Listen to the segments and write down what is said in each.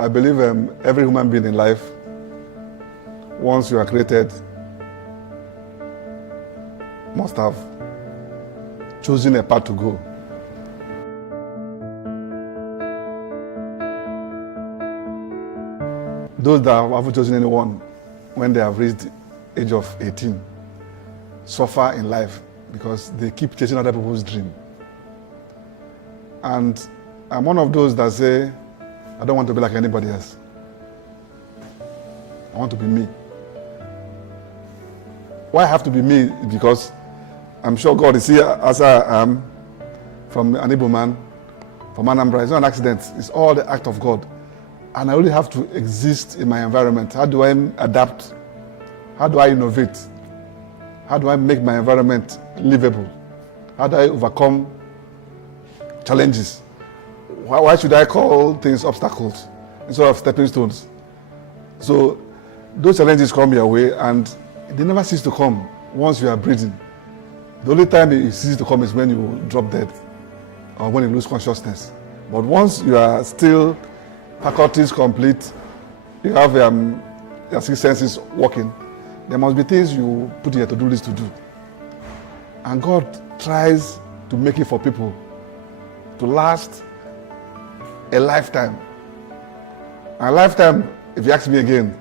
I believe every human being in life, once you are created, must have chosen a path to go. Those that haven't chosen anyone when they have reached the age of 18 suffer in life because they keep chasing other people's dream. And I'm one of those that say, I don't want to be like anybody else. I want to be me. Why I have to be me? Because I'm sure God is here as I am, from an Igbo man, from Anambra. It's not an accident. It's all the act of God. And I only have to exist in my environment. How do I adapt? How do I innovate? How do I make my environment livable? How do I overcome challenges? Why should I call things obstacles instead of stepping stones? So those challenges come your way and they never cease to come once you are breathing. The only time it ceases to come is when you drop dead or when you lose consciousness. But once you are still faculties complete, you have your six senses working, there must be things you put in your to-do list to do. And God tries to make it for people to last a lifetime. A lifetime, if you ask me again,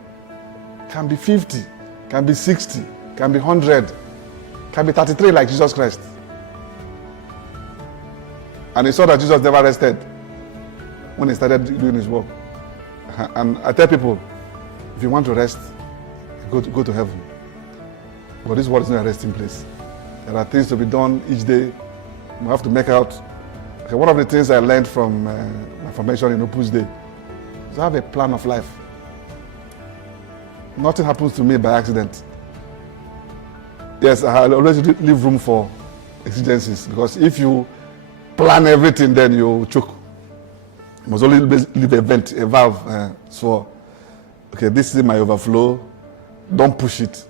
can be 50, can be 60, can be 100, can be 33 like Jesus Christ. And he saw that Jesus never rested when he started doing his work. And I tell people, if you want to rest, go to heaven. But this world is not a resting place. There are things to be done each day. You have to make out. Okay, one of the things I learned from my formation in Opus Dei is to have a plan of life. Nothing happens to me by accident. Yes, I always leave room for exigencies, because if you plan everything, then you choke. You must only leave a vent, a valve. So, okay, this is my overflow. Don't push it.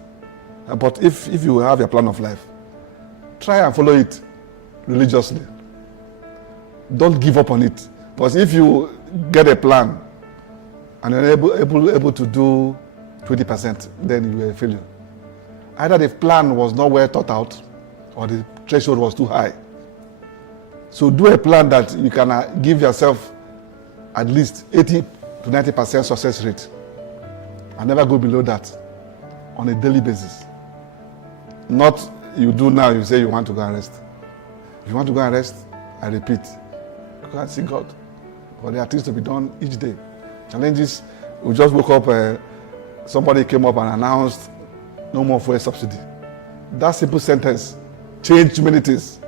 But if you have a plan of life, try and follow it religiously. Don't give up on it. Because if you get a plan and you're able to do 20%, then you are a failure. Either the plan was not well thought out or the threshold was too high. So do a plan that you can give yourself at least 80 to 90% success rate and never go below that on a daily basis. Not you do now, you say you want to go and rest. If you want to go and rest, I repeat, go and see God. But there are things to be done each day. Challenges, we just woke up, somebody came up and announced no more fuel subsidy. That simple sentence changed many things.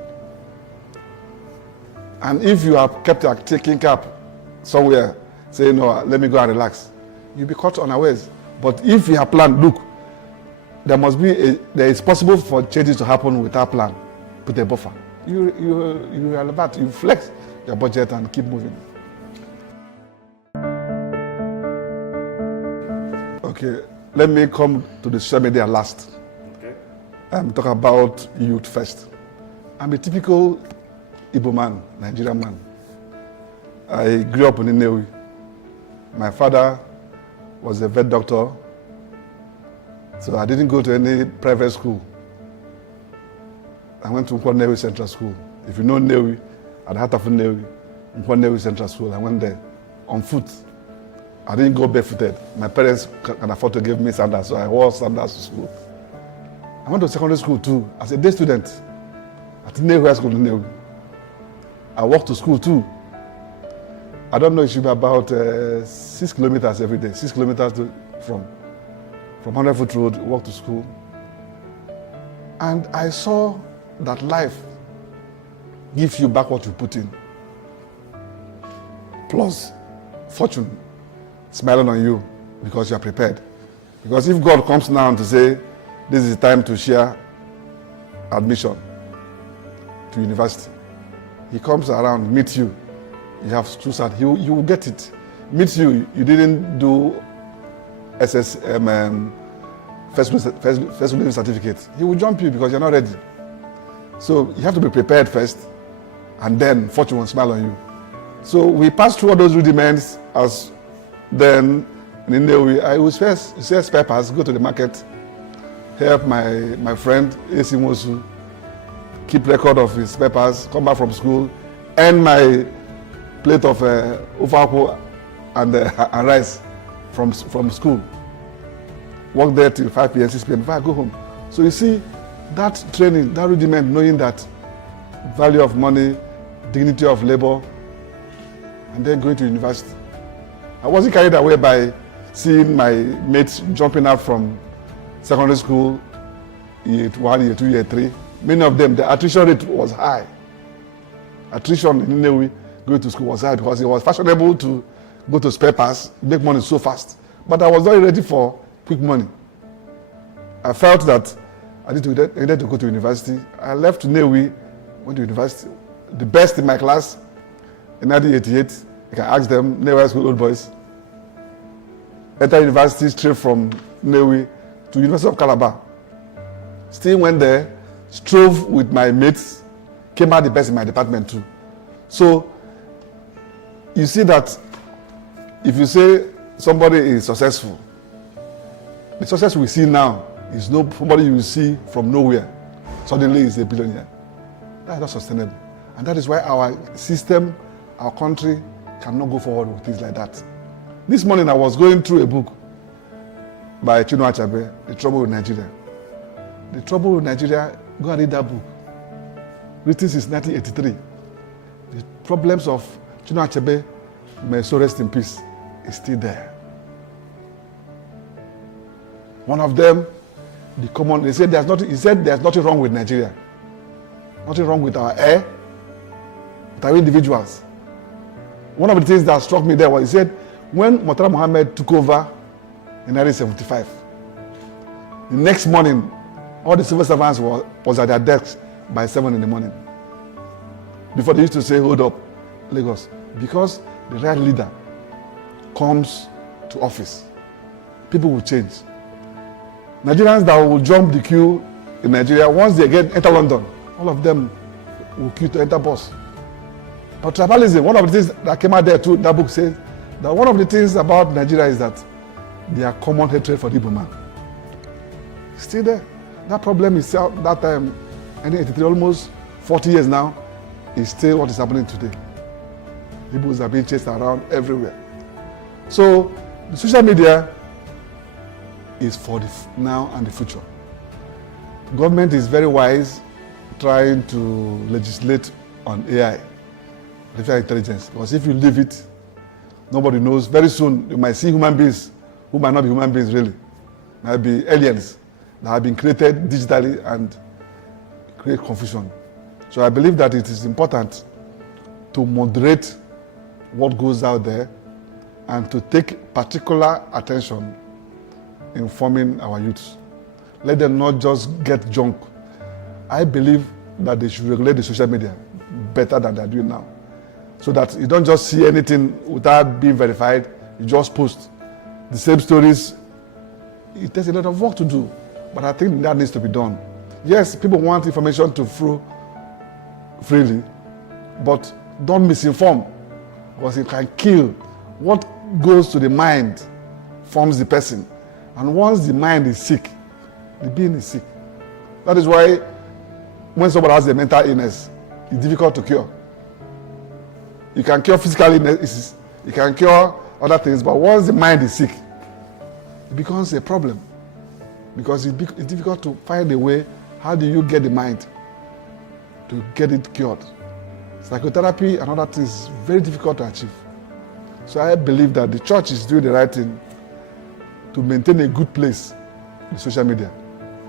And if you have kept taking cap somewhere, saying, no, let me go and relax, you'll be caught unawares. But if you have planned, look, there is possible for changes to happen without plan. Put a buffer. You elevate, you flex your budget and keep moving. Okay, let me come to the social media last. Okay. Talk about youth first. I'm a typical Igbo man, Nigerian man. I grew up in Nnewi. My father was a vet doctor, so I didn't go to any private school. I went to Nnewi Central School. If you know Nnewi, at the heart of Nnewi, Nnewi Central School, I went there on foot. I didn't go barefooted. My parents can afford to give me sandals, so I wore sandals to school. I went to secondary school too, as a day student at Nnewi High School in Nnewi. I walked to school too. I don't know, it should be about 6 kilometers every day, 6 kilometers from 100-foot road, walk to school. And I saw that life gives you back what you put in. Plus, fortune smiling on you because you are prepared. Because if God comes now to say, this is the time to share admission to university, he comes around, meet you, you have Sucess, you will get it. Meet you, you didn't do first living certificate. He will jump you because you're not ready. So you have to be prepared first, and then fortune will smile on you. So we pass through all those rudiments as Then in Nnewi, I would sell spare parts, go to the market, help my friend AC Mosu keep record of his spare parts, come back from school, earn my plate of Okafor and rice from school. Work there till 5 p.m., 6 p.m. before I go home. So you see, that training, that rudiment, knowing that value of money, dignity of labor, and then going to university. I wasn't carried away by seeing my mates jumping out from secondary school, year 1, year 2, year 3. Many of them, the attrition rate was high. Attrition in Nnewi going to school was high because it was fashionable to go to spare parts, make money so fast. But I was not ready for quick money. I felt that I needed to go to university. I left Nnewi, went to university. The best in my class in 1988, you can ask them, Nnewi School old boys. Entered university straight from Nnewi to University of Calabar. Still went there, strove with my mates, came out the best in my department too. So you see that if you say somebody is successful, the success we see now is somebody you will see from nowhere. Suddenly is a billionaire. That's not sustainable. And that is why our system, our country cannot go forward with things like that. This morning I was going through a book by Chinua Achebe, The Trouble with Nigeria. The Trouble with Nigeria, go and read that book. Written since 1983. The problems of Chinua Achebe, may so rest in peace, is still there. One of them, he said there's nothing wrong with Nigeria. Nothing wrong with our air, with our individuals. One of the things that struck me there was, he said, when Murtala Mohammed took over in 1975, the next morning, all the civil servants was at their desks by 7 in the morning. Before they used to say, hold up, Lagos. Because the right leader comes to office, people will change. Nigerians that will jump the queue in Nigeria, once they enter London, all of them will queue to enter bus. But tribalism, one of the things that came out there too, that book says, that one of the things about Nigeria is that their common hatred for the Igbo man. Still there. That problem is still, that time, 1983, almost 40 years now, is still what is happening today. Igbos are being chased around everywhere. So, the social media is for the now and the future. Government is very wise trying to legislate on AI, artificial intelligence, because if you leave it, nobody knows. Very soon, you might see human beings who might not be human beings really. Might be aliens that have been created digitally and create confusion. So I believe that it is important to moderate what goes out there and to take particular attention in forming our youths. Let them not just get junk. I believe that they should regulate the social media better than they're doing now. So that you don't just see anything without being verified, you just post the same stories. It takes a lot of work to do, but I think that needs to be done. Yes, people want information to flow freely, but don't misinform, because it can kill. What goes to the mind forms the person. And once the mind is sick, the being is sick. That is why when somebody has a mental illness, it's difficult to cure. You can cure physical illnesses, you can cure other things, but once the mind is sick, it becomes a problem. Because it's difficult to find a way, how do you get the mind to get it cured? Psychotherapy and other things is very difficult to achieve. So I believe that the church is doing the right thing to maintain a good place in social media.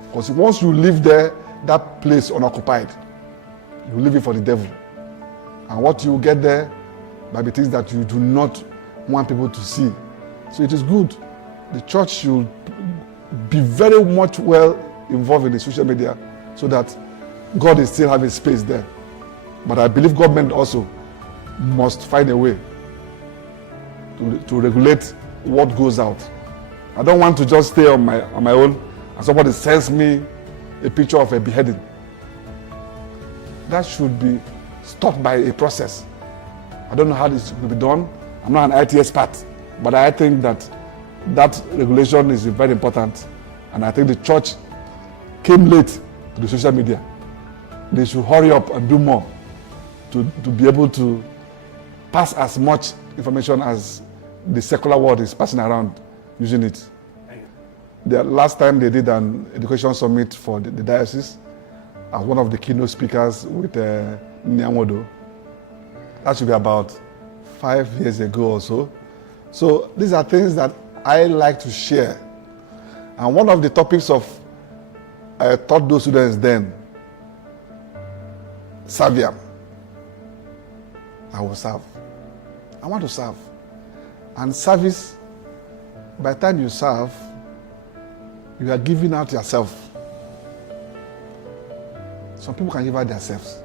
Because once you leave there, that place unoccupied, you leave it for the devil. And what you get there might be things that you do not want people to see. So it is good. The church should be very much well involved in the social media so that God is still having space there. But I believe government also must find a way to regulate what goes out. I don't want to just stay on my own and somebody sends me a picture of a beheading. That should be stopped by a process. I don't know how this will be done. I'm not an IT expert. But I think that regulation is very important, and I think the church came late to the social media. They should hurry up and do more to be able to pass as much information as the secular world is passing around using it. The last time they did an education summit for the diocese, I was one of the keynote speakers with Nyamodo. That should be about 5 years ago or so. So these are things that I like to share. And one of the topics I taught those students then, serviam. I will serve. I want to serve. And service, by the time you serve, you are giving out yourself. Some people can give out themselves.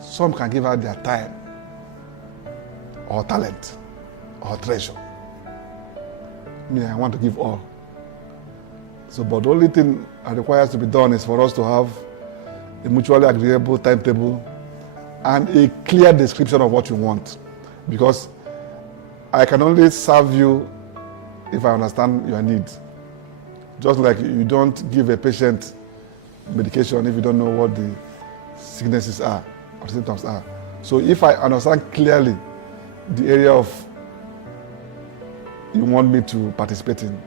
Some can give out their time, or talent, or treasure. Me, I want to give all. So, but the only thing that requires to be done is for us to have a mutually agreeable timetable and a clear description of what you want. Because I can only serve you if I understand your needs. Just like you don't give a patient medication if you don't know what the sicknesses are or the symptoms are. So if I understand clearly the area of you want me to participate in,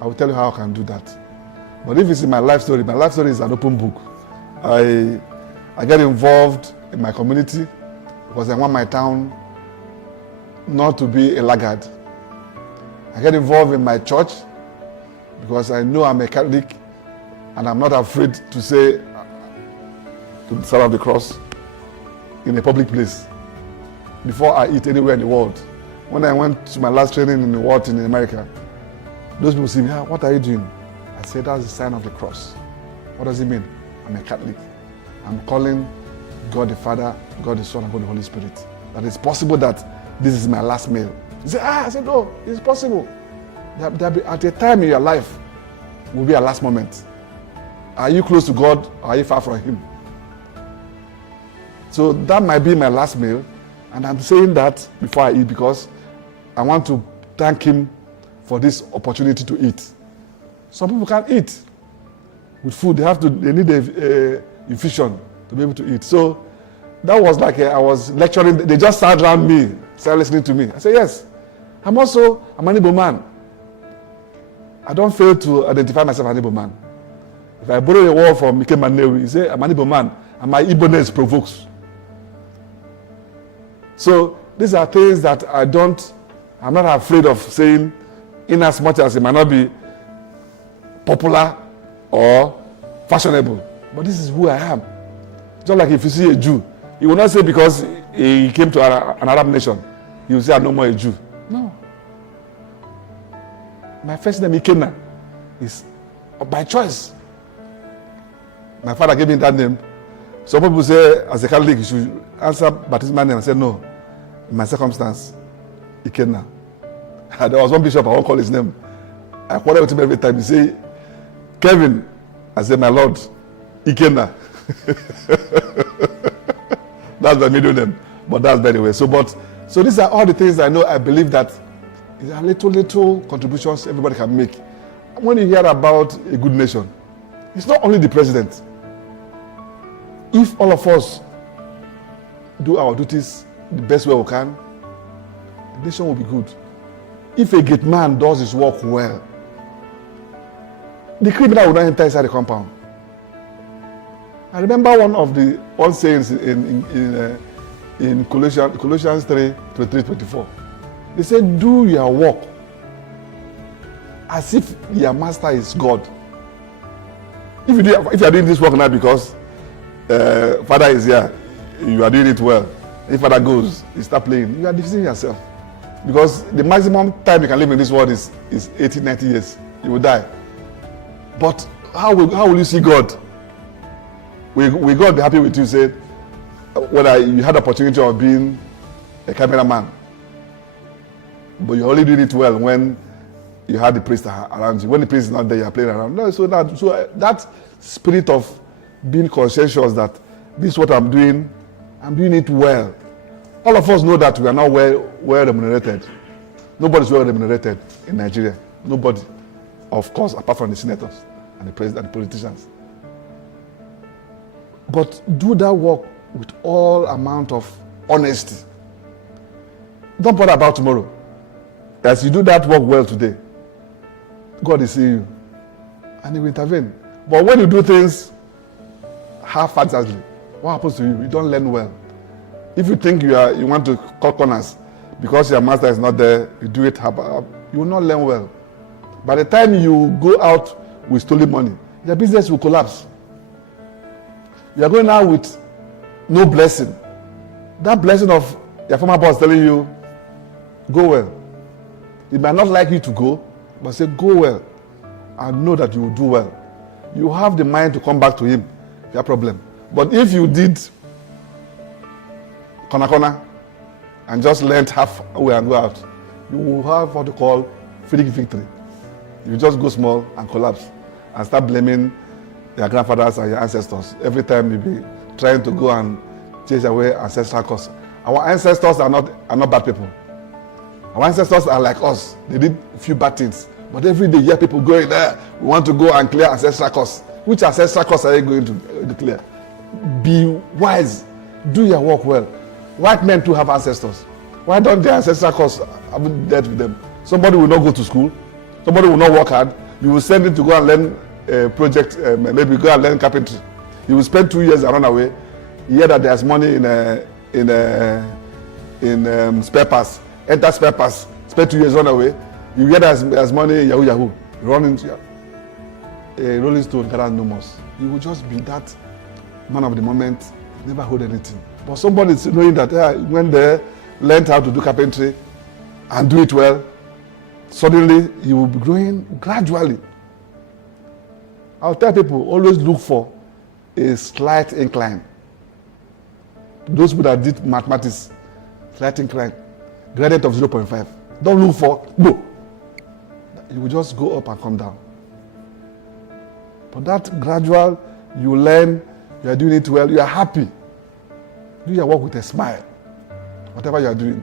I will tell you how I can do that. But if it's in my life story is an open book. I get involved in my community because I want my town not to be a laggard. I get involved in my church because I know I'm a Catholic and I'm not afraid to say to the sign of the cross in a public place before I eat anywhere in the world. When I went to my last training in the world in America, those people say, what are you doing? I said, that's the sign of the cross. What does it mean? I'm a Catholic. I'm calling God the Father, God the Son, and God the Holy Spirit. That it's possible that this is my last meal. He said, I said, no, it's possible. At a time in your life will be your last moment. Are you close to God or are you far from Him? So that might be my last meal. And I'm saying that before I eat because I want to thank Him for this opportunity to eat. Some people can't eat with food. They need a infusion to be able to eat. So that was like I was lecturing. They just sat around me, started listening to me. I said, yes, I'm an Igbo man. I don't fail to identify myself as an Igbo man. If I borrow a word from Ikenna, he say, I'm an Igbo man, and my Igbo-ness provokes. So these are things that I'm not afraid of saying, in as much as it might not be popular or fashionable. But this is who I am. Just like if you see a Jew, he will not say because he came to an Arab nation, he will say, I'm no more a Jew. No. My first name, Ikenna, is by choice. My father gave me that name. Some people say, as a Catholic, you should answer baptismal name. I said, no. In my circumstance, Ikenna. There was one bishop, I won't call his name. I quarrel with him every time. He say, Kevin. I said, my Lord, Ikenna. That's my middle name. But that's by the way. So these are all the things I know. I believe that there are little contributions everybody can make. When you hear about a good nation, it's not only the president. If all of us do our duties the best way we can, the nation will be good. If a gate man does his work well, the criminal will not enter inside the compound. I remember one sayings in Colossians 3:23-24. They said, do your work as if your master is God. If you are doing this work now because Father is here, you are doing it well. If Father goes, you start playing, you are deceiving yourself. Because the maximum time you can live in this world is 80, 90 years. You will die. But how will you see God? Will God be happy with you, say, whether you had the opportunity of being a cameraman, but you're only doing it well when you had the priest around you. When the priest is not there, you're playing around. No, so that spirit of being conscientious that this is what I'm doing it well. All of us know that we are not well remunerated. Nobody's well remunerated in Nigeria. Nobody. Of course, apart from the senators and the president and the politicians. But do that work with all amount of honesty. Don't bother about tomorrow. As you do that work well today, God is seeing you and He will intervene. But when you do things half-heartedly, what happens to you? You don't learn well. If you think you want to cut corners because your master is not there, you do it you will not learn well. By the time you go out with stolen money, your business will collapse. You are going out with no blessing. That blessing of your former boss telling you, go well. He might not like you to go, but say, go well. And know that you will do well. You have the mind to come back to him, your problem. But if you did corner and just learned halfway and go out, you will have what you call fake victory. You just go small and collapse and start blaming your grandfathers and your ancestors. Every time you be trying to go and chase away ancestral curse. Our ancestors are not bad people. Our ancestors are like us. They did a few bad things. But every day you hear people going there. We want to go and clear ancestral curse. Which ancestral curse are you going to clear? Be wise. Do your work well. White men too have ancestors. Why don't their ancestral curse haven't dealt with them? Somebody will not go to school. Somebody will not work hard. You will send him to go and learn a project, maybe go and learn carpentry. He will spend 2 years and run away. You hear that there's money in spare parts. Enter spare parts. Spend 2 years, run away. You hear there's money in Yahoo. Run into a Rolling Stone cannot no more. You will just be that man of the moment, never hold anything. But somebody is knowing that when they learned how to do carpentry and do it well, suddenly you will be growing gradually. I'll tell people, always look for a slight incline. Those people that did mathematics, slight incline, gradient of 0.5. Don't look for, no. You will just go up and come down. But that gradual, you learn, you are doing it well, you are happy. Do your work with a smile, whatever you are doing.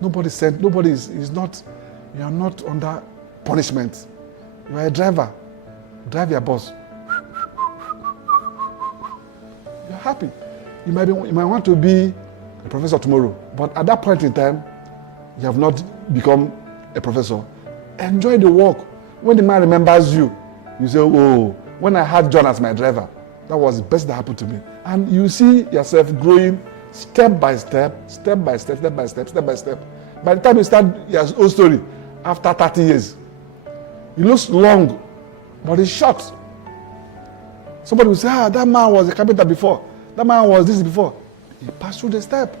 Nobody is not, you are not under punishment. You are a driver. Drive your bus. You are happy. You might want to be a professor tomorrow, but at that point in time, you have not become a professor. Enjoy the work. When the man remembers you, you say, oh, when I had John as my driver, that was the best that happened to me. And you see yourself growing step by step, step by step, step by step, step by step. By the time you start your own story, after 30 years, it looks long, but it's short. Somebody will say, that man was a carpenter before. That man was this before. He passed through the step.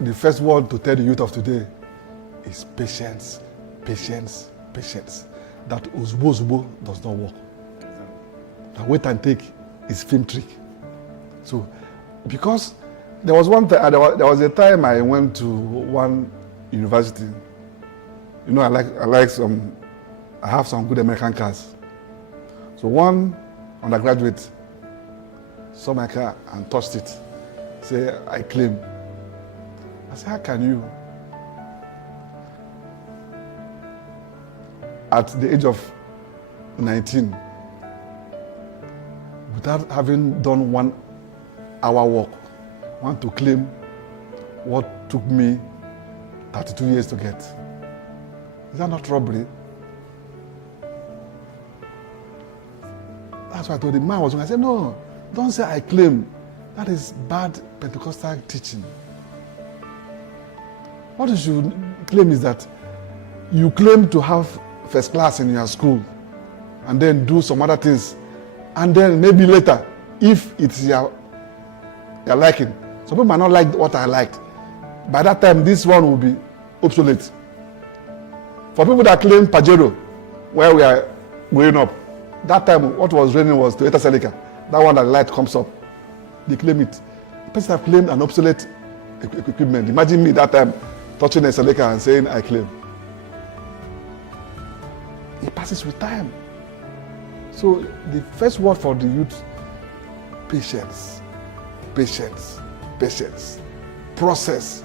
The first word to tell the youth of today is patience, patience, patience. That Ozbo does not work. That wait and take is film trick. So, because there was a time I went to one university. You know, I have some good American cars. So one undergraduate saw my car and touched it. Say, I claim. I said, how can you? At the age of 19, without having done 1 hour work, want to claim what took me 32 years to get. Is that not robbery? That's why I told the man I said, no, don't say I claim. That is bad Pentecostal teaching. What you should claim is that you claim to have first class in your school and then do some other things. And then maybe later, if it's your liking, some people might not like what I liked. By that time, this one will be obsolete. For people that claim Pajero, where we are growing up, that time what was raining was Toyota Celica. That one that the light comes up. They claim it. The person have claimed an obsolete equipment. Imagine me that time touching a Celica and saying, I claim. It passes with time. So the first word for the youth, patience, patience, patience. process.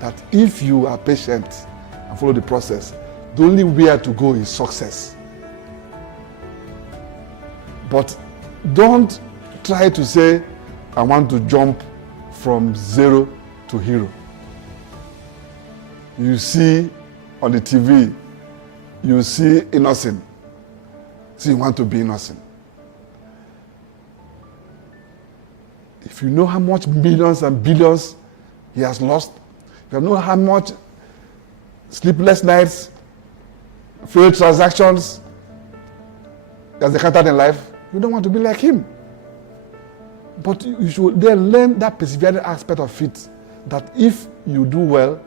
That if you are patient and follow the process, the only way to go is success. But don't try to say, I want to jump from zero to hero. You see on the TV, you see innocent. So you want to be innocent. If you know how much millions and billions he has lost, if you know how much sleepless nights, failed transactions he has encountered in life, you don't want to be like him. But you should then learn that persevering aspect of it, that if you do well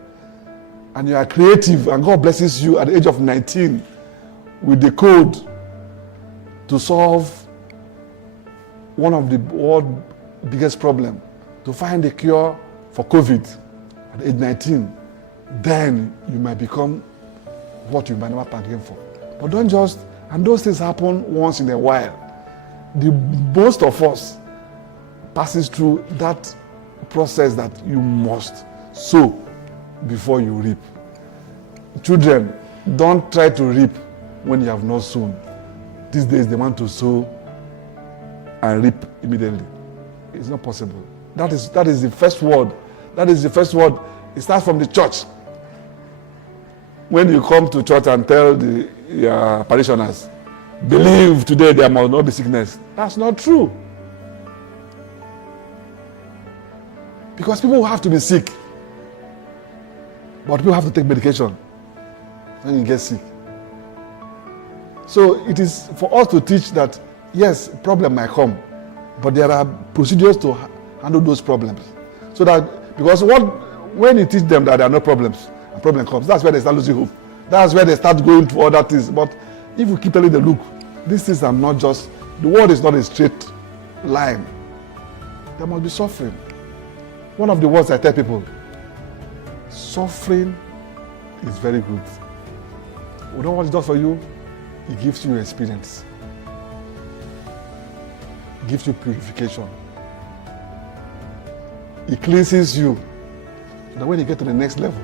and you are creative and God blesses you at the age of 19 with the code to solve one of the world's biggest problems, to find a cure for COVID at age 19, then you might become what you might never thank him for. But don't just, and those things happen once in a while. Most of us passes through that process that you must sow before you reap. Children, don't try to reap when you have not sown. These days they want to sow and reap immediately. It's not possible. That is the first word. That is the first word. It starts from the church. When you come to church and tell your parishioners, believe today there must not be sickness. That's not true. Because people have to be sick. But people have to take medication when you get sick. So it is for us to teach that, yes, problem might come, but there are procedures to handle those problems. So that, because when you teach them that there are no problems, a problem comes, that's where they start losing hope. That's where they start going to other things. But if you keep telling them, look, these things are not just, the world is not a straight line. There must be suffering. One of the words I tell people, suffering is very good. You know what it does for you? It gives you experience. It gives you purification. It cleanses you. So that when you get to the next level,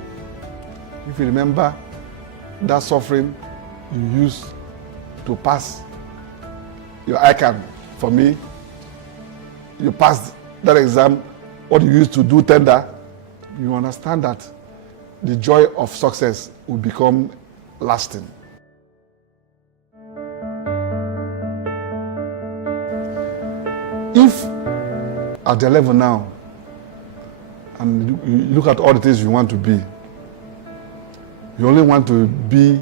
if you remember that suffering you used to pass your ICANN, for me, you passed that exam, what you used to do tender, you understand that the joy of success will become lasting. If at the level now, and you look at all the things you want to be, you only want to be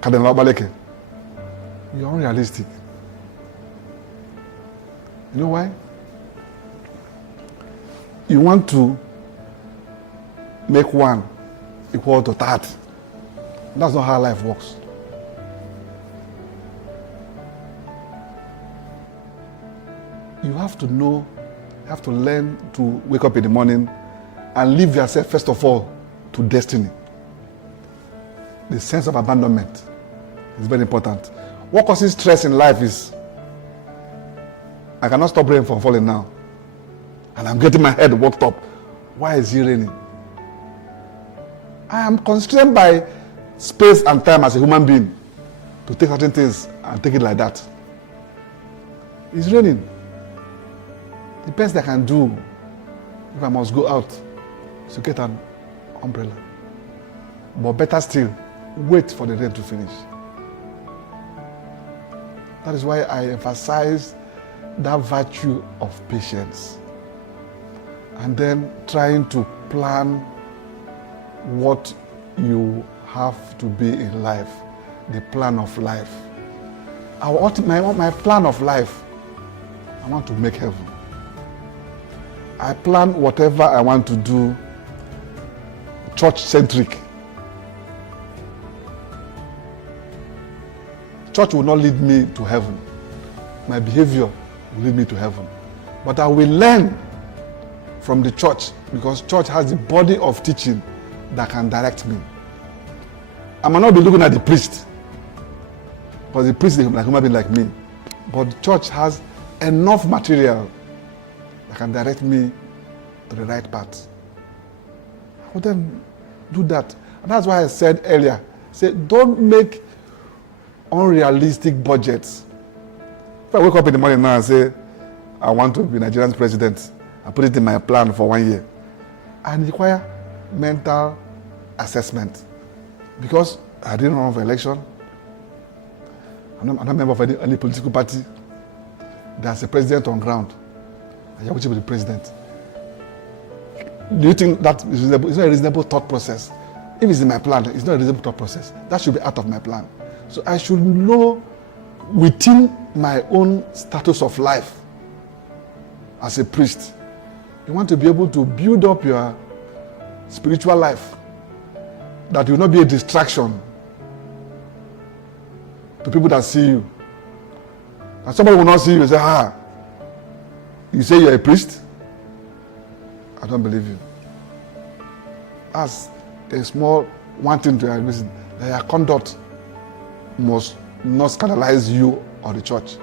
Cardinal Baleke, you're unrealistic. You know why? You want to make 1 equal to 30. That's not how life works. You have to know, you have to learn to wake up in the morning and leave yourself, first of all, to destiny. The sense of abandonment is very important. What causes stress in life is, I cannot stop rain from falling now. And I'm getting my head worked up. Why is it raining? I am constrained by space and time as a human being to take certain things and take it like that. It's raining. The best I can do, if I must go out, is to get an umbrella. But better still, wait for the rain to finish. That is why I emphasize that virtue of patience. And then trying to plan what you have to be in life, the plan of life. My plan of life, I want to make heaven. I plan whatever I want to do church-centric. Church will not lead me to heaven. My behavior will lead me to heaven. But I will learn from the church, because church has the body of teaching that can direct me. I might not be looking at the priest, because the priest is like a human being like me. But the church has enough material that can direct me to the right path, I would then do that. And that's why I said earlier, don't make unrealistic budgets. If I wake up in the morning now and say, I want to be Nigerian's president, I put it in my plan for 1 year, I require mental assessment. Because I didn't run for election, I'm not a member of any political party. There's a president on ground. I want to be the president. Do you think that is reasonable? It's not a reasonable thought process. If it's in my plan, it's not a reasonable thought process. That should be out of my plan. So I should know within my own status of life as a priest. You want to be able to build up your spiritual life that will not be a distraction to people that see you. And somebody will not see you and say, you say you're a priest? I don't believe you. As a small one thing to your reason, that your conduct must not scandalize you or the church.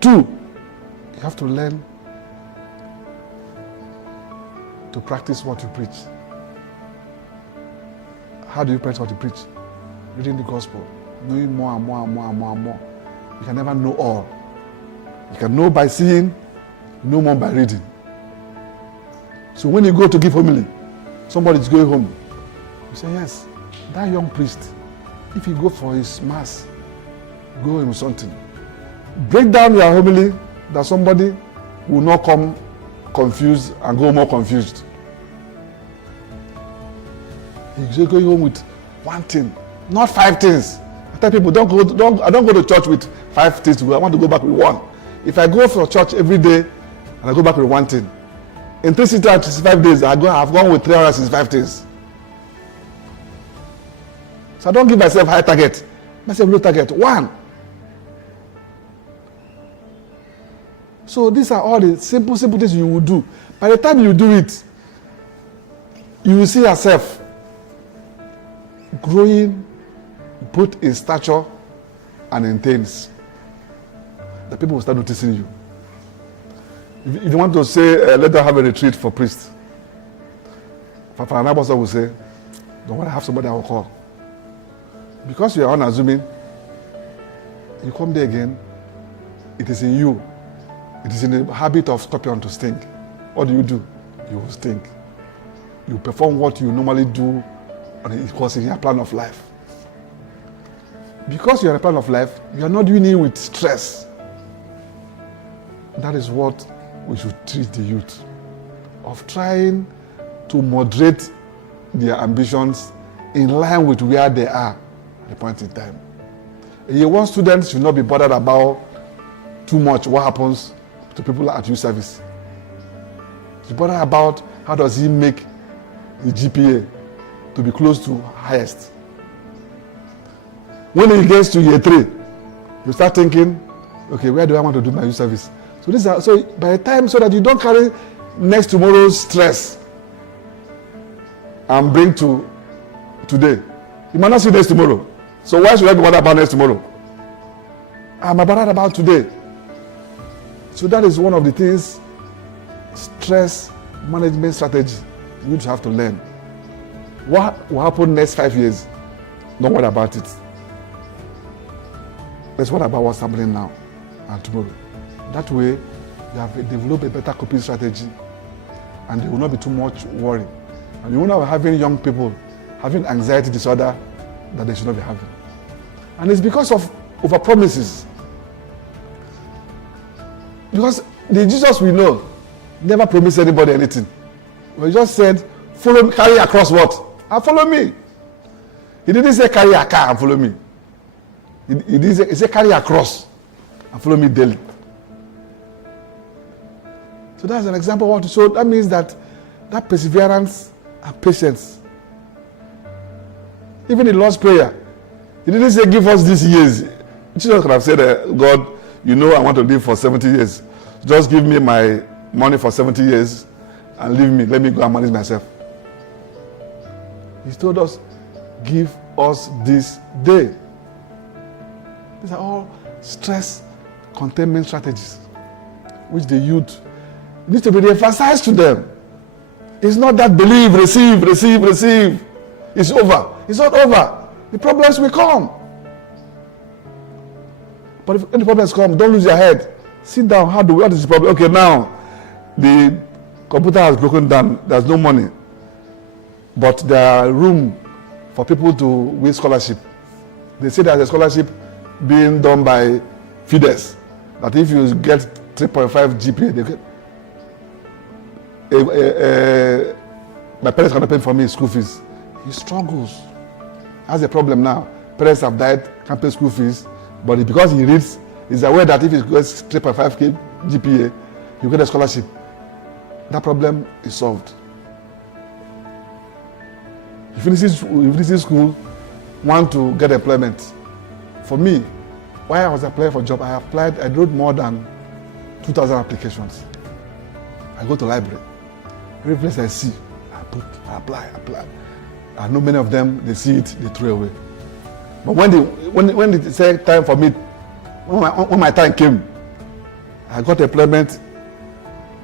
2, you have to learn to practice what you preach. How do you practice what you preach? Reading the gospel, knowing more and more and more and more and more. You can never know all. You can know by seeing, know more by reading. So when you go to give homily, somebody is going home. You say, yes, that young priest, if he go for his mass, go him with something. Break down your homily that somebody will not come confused and go more confused. He's going home with one thing, not 5 things. I tell people, I don't go to church with 5 things to go. I want to go back with 1. If I go for church every day and I go back with 1 thing, in 365 days, I've gone with 365 things. So I don't give myself high target. Myself low target. 1. So these are all the simple things you will do. By the time you do it, you will see yourself growing both in stature and in things. The people will start noticing you. If you want to say, let them have a retreat for priests, Father Anabosa will say, don't worry, I have somebody I will call. Because you are unassuming, you come there again, it is in you. It is in the habit of scorpion to sting. What do? You will sting. You perform what you normally do, and it was in your plan of life. Because you are in a plan of life, you are not doing it with stress. That is what we should teach the youth, of trying to moderate their ambitions in line with where they are at the point in time. A year 1 student should not be bothered about too much what happens to people at youth service. He's bothered about how does he make the GPA to be close to highest. When he gets to year 3, you start thinking, okay, where do I want to do my youth service? So by the time, so that you don't carry next tomorrow's stress and bring to today. You might not see next tomorrow. So why should I be bothered about next tomorrow? I'm bothered about today. So that is one of the things, stress management strategy you need to have to learn. What will happen next 5 years? Don't worry about it. Let's worry about what's happening now and tomorrow. That way, they have developed a better coping strategy and they will not be too much worried. And you will not be having young people having anxiety disorder that they should not be having. And it's because of overpromises. Because the Jesus we know never promised anybody anything. He just said, follow me, carry across what? And follow me. He didn't say carry a car and follow me. He said carry across and follow me daily. So that's an example of what. So that means that perseverance and patience. Even in Lord's Prayer, he didn't say give us these years. Jesus could have said, God, you know I want to live for 70 years. Just give me my money for 70 years and leave me. Let me go and manage myself. He told us, give us this day. These are all stress containment strategies, which the youth needs to be emphasized to them. It's not that believe, receive. It's over. It's not over. The problems will come. But if any problems come, don't lose your head. Sit down. What is the problem? Okay, now the computer has broken down. There's no money. But there are room for people to win scholarship. They say there's a scholarship being done by Keves, that if you get 3.5 GPA, they get, my parents cannot pay for me school fees. He struggles. That's a problem now. Parents have died, can't pay school fees, but because he reads, he's aware that if he gets 3.5 GPA, he'll get a scholarship. That problem is solved. He finishes school, want to get employment. For me, while I was applying for a job, I wrote more than 2,000 applications. I go to the library. Every place I see, I apply. I know many of them, they see it, they throw away. But when it said time for me, when my time came, I got employment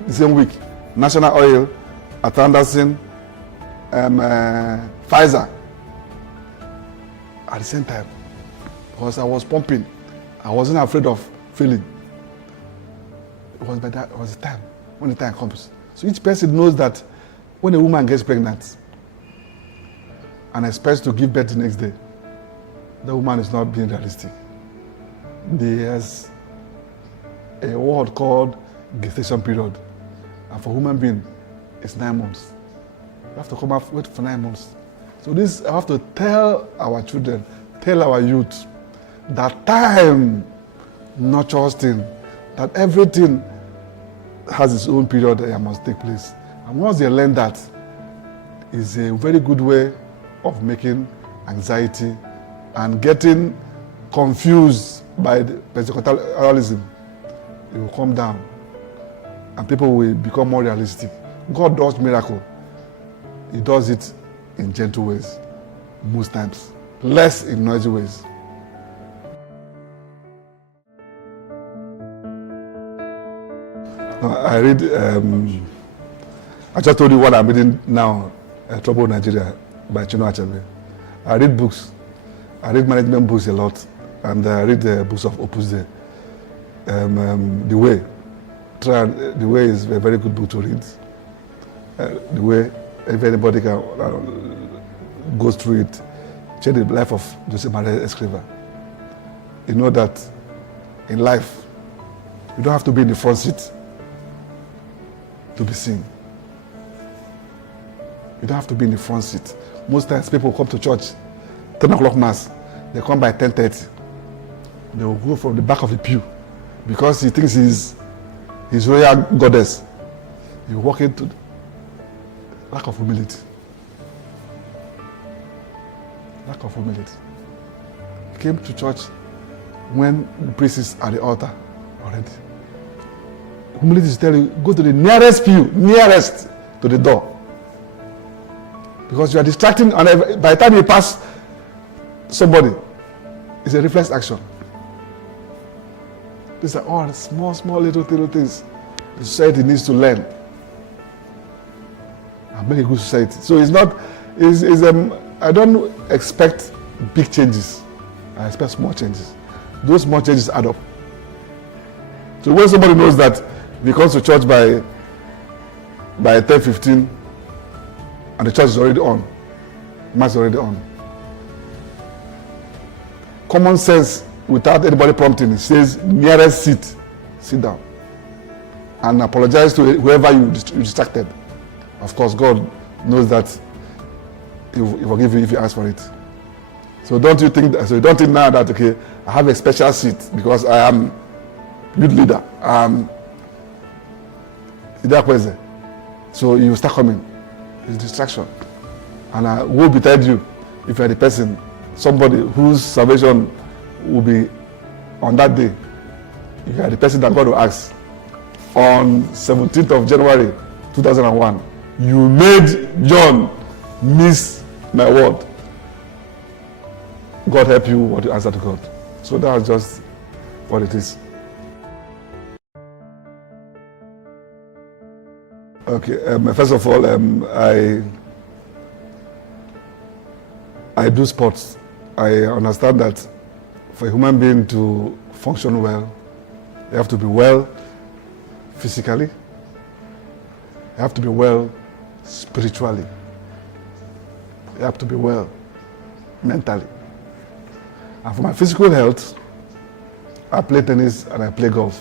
the same week. National Oil, at Anderson, Pfizer. At the same time, because I was pumping, I wasn't afraid of failing. It was the time, when the time comes. So each person knows that when a woman gets pregnant and expects to give birth the next day, the woman is not being realistic. There's a word called gestation period. And for human being, it's 9 months. You have to come out, wait for 9 months. So this, I have to tell our children, tell our youth, that time nurtures things, that everything has its own period that must take place. And once they learn that, it's a very good way of making anxiety and getting confused by the Pentecostalism. It will come down and people will become more realistic. God does miracles. He does it in gentle ways, most times, less in noisy ways. I read, I just told you what I'm reading now, Trouble Nigeria by Chinua Achebe. I read books. I read management books a lot, and I read the books of Opus Dei. The Way. The Way is a very good book to read. The Way, if anybody can goes through it, change the life of Jose Maria Escriva. You know that in life, you don't have to be in the front seat to be seen. You don't have to be in the front seat. Most times people come to church, 10 o'clock mass, they come by 10:30. They will go from the back of the pew because he thinks he's royal goddess. You walk into lack of humility. Lack of humility. He came to church when the priest is at the altar already. Humility is tell you, go to the nearest pew, nearest to the door. Because you are distracting, and by the time you pass somebody, it's a reflex action. These are all small little things the society needs to learn and make a good society. So it's not, I don't expect big changes. I expect small changes. Those small changes add up. So when somebody knows that if he comes to church by 10:15 and the church is already on, mass is already on. Common sense, without anybody prompting, it says nearest seat, sit down. And apologize to whoever you distracted. Of course, God knows that He will forgive you if you ask for it. So don't think now that, okay, I have a special seat because I am youth leader. So you start coming. It's distraction. And woe betide you if you are the person, somebody whose salvation will be on that day. If you are the person that God will ask on 17th of January 2001, you made John miss my word. God help you what you answer to God. So that's just what it is. Okay. First of all, I do sports. I understand that for a human being to function well, you have to be well physically, you have to be well spiritually, you have to be well mentally. And for my physical health, I play tennis and I play golf.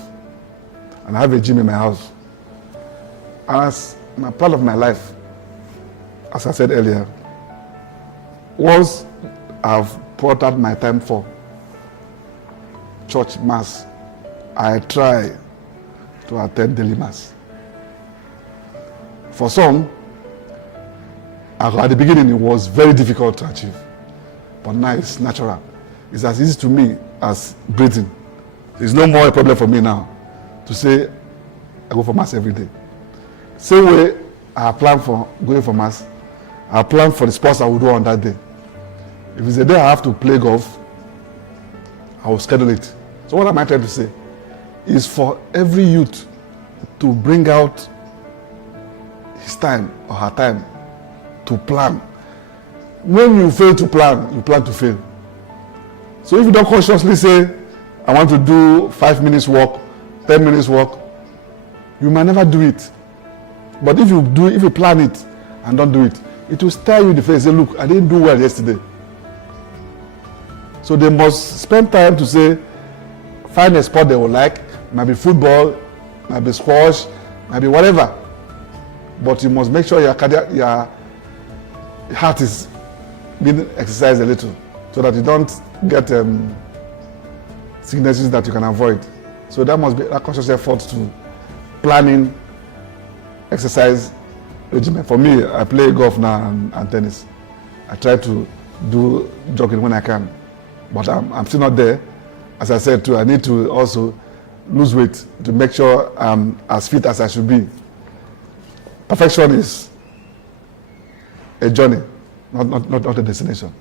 And I have a gym in my house. As my part of my life, as I said earlier, once I've brought out my time for church mass, I try to attend daily mass. For some, at the beginning it was very difficult to achieve, but now it's natural. It's as easy to me as breathing. It's no more a problem for me now to say I go for mass every day. Same way I plan for going for mass, I plan for the sports I will do on that day. If it's a day I have to play golf, I will schedule it. So what am I trying to say? Is for every youth to bring out his time or her time to plan. When you fail to plan, you plan to fail. So if you don't consciously say, I want to do 5 minutes walk, 10 minutes walk, you might never do it. But if you plan it and don't do it, it will stare you in the face and say, look, I didn't do well yesterday. So they must spend time to say, find a sport they will like, might be football, might be squash, might be whatever. But you must make sure your heart is being exercised a little so that you don't get sicknesses that you can avoid. So that must be a conscious effort to planning exercise regimen. For me, I play golf now and tennis. I try to do jogging when I can, but I'm still not there. As I said too, I need to also lose weight to make sure I'm as fit as I should be. Perfection is a journey, not a destination.